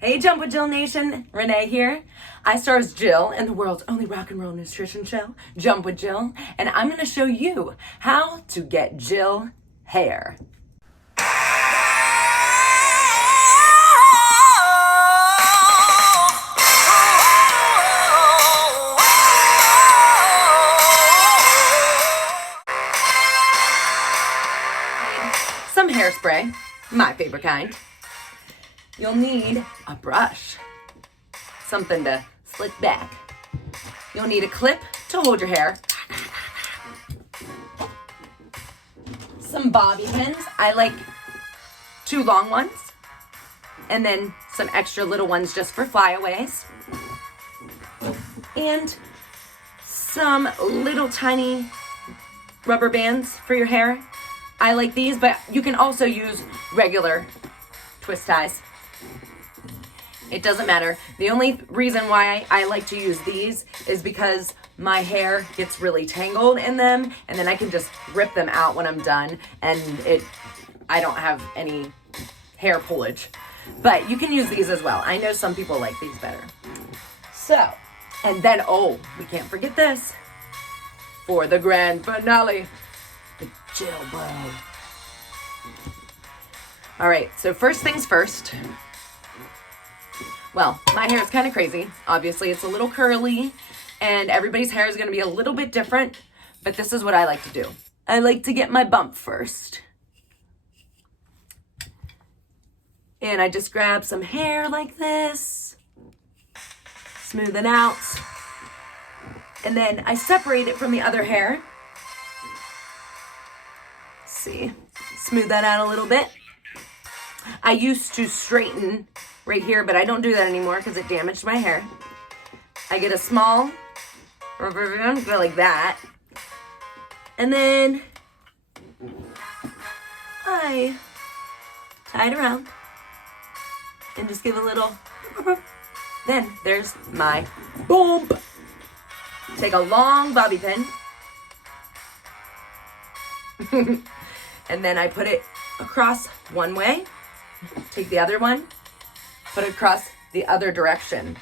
Hey Jump with Jill Nation, Renee here. I star as Jill in the world's only rock and roll nutrition show, Jump with Jill, and I'm gonna show you how to get Jill hair. Some hairspray, my favorite kind. You'll need a brush, something to slick back. You'll need a clip to hold your hair. Some bobby pins. I like 2 long ones, and then some extra little ones just for flyaways. And some little tiny rubber bands for your hair. I like these, but you can also use regular twist ties. It doesn't matter. The only reason why I like to use these is because my hair gets really tangled in them, and then I can just rip them out when I'm done, and I don't have any hair pullage. But you can use these as well. I know some people like these better. So, and then, oh, we can't forget this. For the grand finale, the Jill Bow. All right, so first things first. Well, my hair is kind of crazy. Obviously, it's a little curly, and everybody's hair is going to be a little bit different, but this is what I like to do. I like to get my bump first. And I just grab some hair like this, smooth it out, and then I separate it from the other hair. See, smooth that out a little bit. I used to straighten right here, but I don't do that anymore because it damaged my hair. I get a small rubber band, go like that, and then I tie it around and just give a little. Then there's my bump. Take a long bobby pin, and then I put it across one way. Take the other one, put it across the other direction.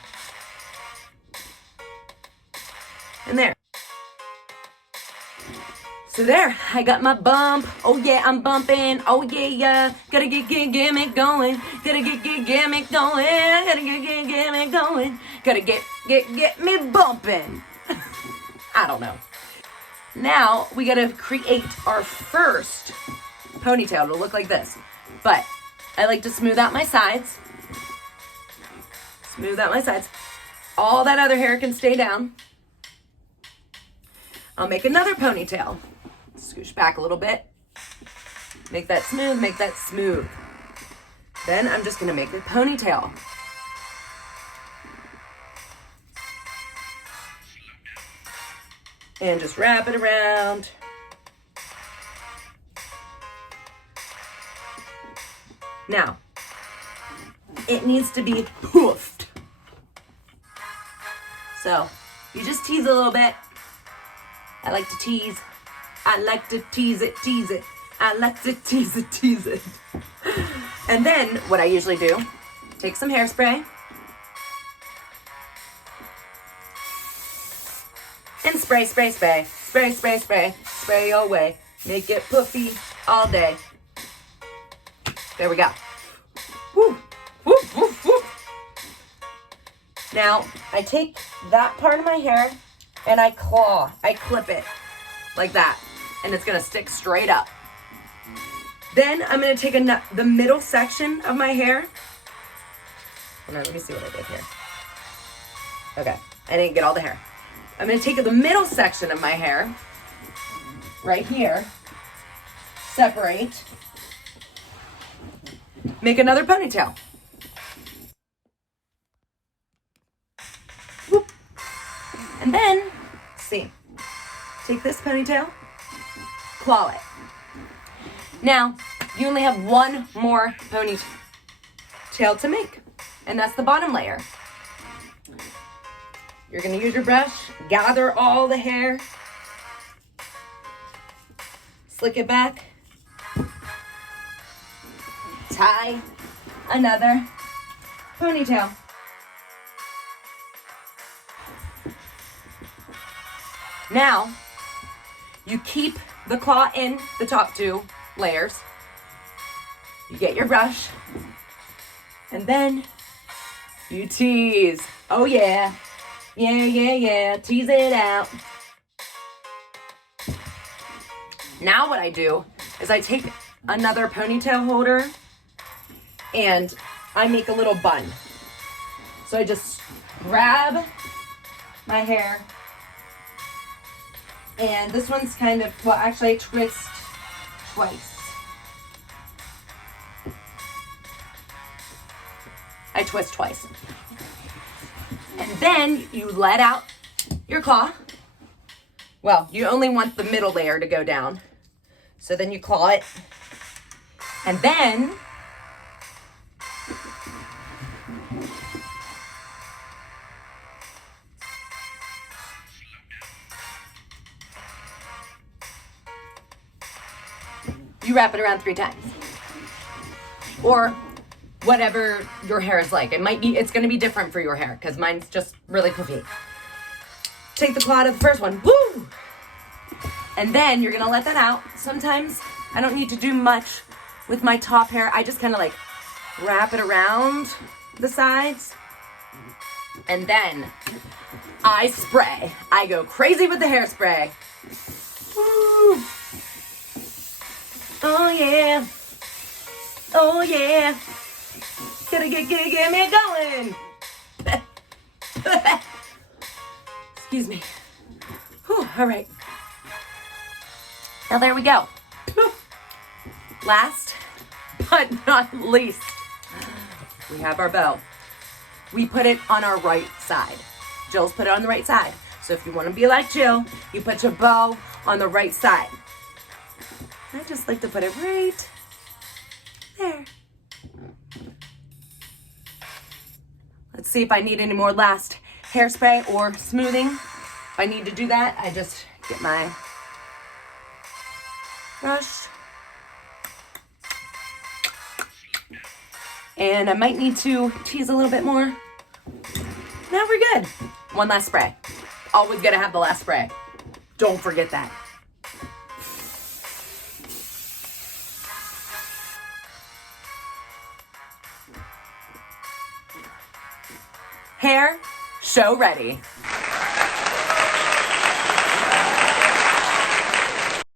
And there. So there, I got my bump. Oh yeah, I'm bumping. Oh yeah. Gotta get me going. Gotta get me going. Gotta get me going. Gotta get me bumping. I don't know. Now we gotta create our first ponytail. It'll look like this. But I like to smooth out my sides. Smooth out my sides. All that other hair can stay down. I'll make another ponytail. Scoosh back a little bit. Make that smooth, make that smooth. Then I'm just gonna make a ponytail. And just wrap it around. Now, it needs to be poofed. So, you just tease a little bit. I like to tease. I like to tease it, tease it. I like to tease it, tease it. And then, what I usually do, take some hairspray. And spray, spray, spray. Spray, spray, spray. Spray your way. Make it poofy all day. There we go. Woo, woo, woo, woo. Now, I take that part of my hair and I clip it like that. And it's gonna stick straight up. Then I'm gonna take the middle section of my hair. Hold on, let me see what I did here. Okay, I didn't get all the hair. I'm gonna take the middle section of my hair, right here, separate, make another ponytail. Whoop. And then, see, take this ponytail, claw it. Now, you only have one more ponytail to make, and that's the bottom layer. You're gonna use your brush, gather all the hair, slick it back, tie another ponytail. Now, you keep the claw in the top 2 layers. You get your brush, and then you tease. Oh yeah, yeah, tease it out. Now what I do is I take another ponytail holder and I make a little bun. So I just grab my hair, and this one's kind of, well, actually I twist twice. I twist twice. And then you let out your claw. Well, you only want the middle layer to go down. So then you claw it. And then you wrap it around 3 times. Or whatever your hair is like. It's gonna be different for your hair because mine's just really poofy. Take the claw out of the first one, woo! And then you're gonna let that out. Sometimes I don't need to do much with my top hair. I just kind of like wrap it around the sides. And then I spray. I go crazy with the hairspray. Woo! Oh yeah. Oh yeah. Get me going. Excuse me. Whew, all right. Now there we go. Last but not least, we have our bow. We put it on our right side. Jill's put it on the right side. So if you want to be like Jill, you put your bow on the right side. I just like to put it right there. Let's see if I need any more last hairspray or smoothing. If I need to do that, I just get my brush. And I might need to tease a little bit more. Now we're good. One last spray. Always gotta have the last spray. Don't forget that. Hair, show ready.